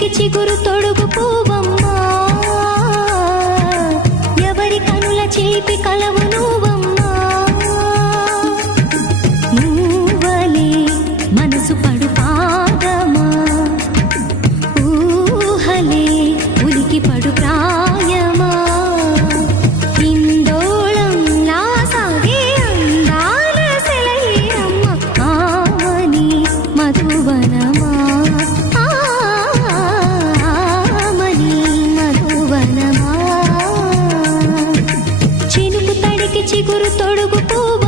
చిగురికి చిగురు తొడుగు పూవమ్మా ఎవరి కనుల చేపి కలవు నువ్వమ్మా. నువ్వలే మనసు పడు పాదమా ఊహలే ఉలికి పడు ప్రాయమా మధువన చిగురు తొడుగు పువ్వు